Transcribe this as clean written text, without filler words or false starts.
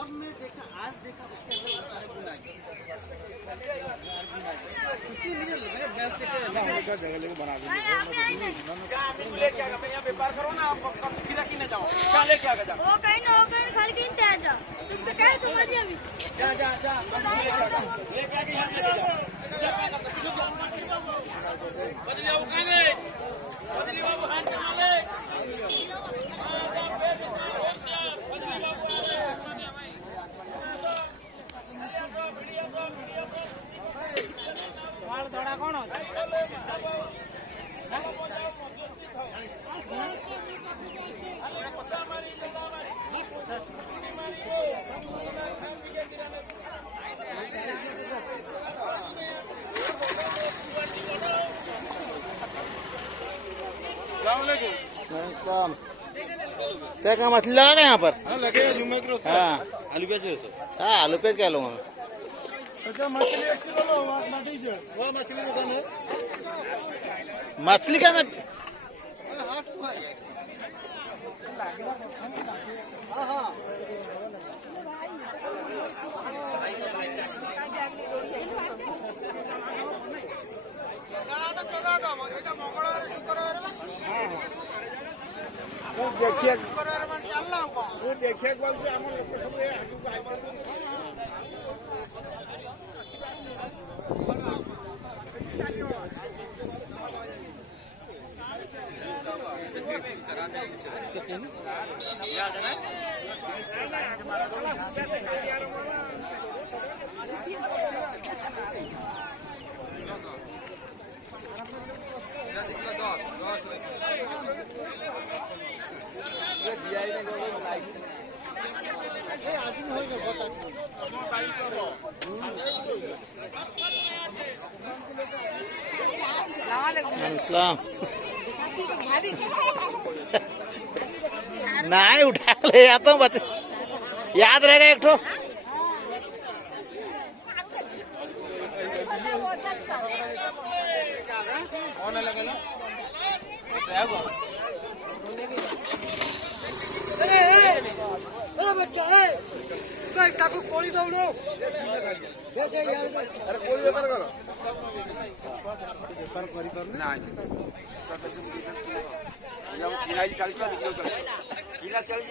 अब मैं देखा, आज देखा उसके अंदर वो सारे गुण आ गए, इसीलिए बेस्ट जगह लेके बना देंगे। लेके आएगा, मैं यहाँ व्यापार करो ना, आप फिर की न जाओ, क्या लेके आएगा? जा वो कहीं ना खाली किनते आ जा, तुम तो कहे तुम मत अभी जा जा जा, लेके आके यहाँ लेके जाओ। बदली बाबू कहाँ गए? बदली बाबू हाथ में मांगे। दौड़ा कौन क्या क्या मछली लगा था यहाँ पर? हाँ लगे जुम्मे के हाँ आलू प्याज हाँ आलू पे क्या लूँगा मैं? अच्छा मछली 1 किलो लो, माटी से वो मछली दुकान है। मछली का मैं देखिए देखिए एक बार आम लोक सब नहीं उठा ले आता हूँ बच याद रहेगा एक ठो काकू कोड़ी दौड़ो अरे कोई व्यापार करो किराई चालीस किला 40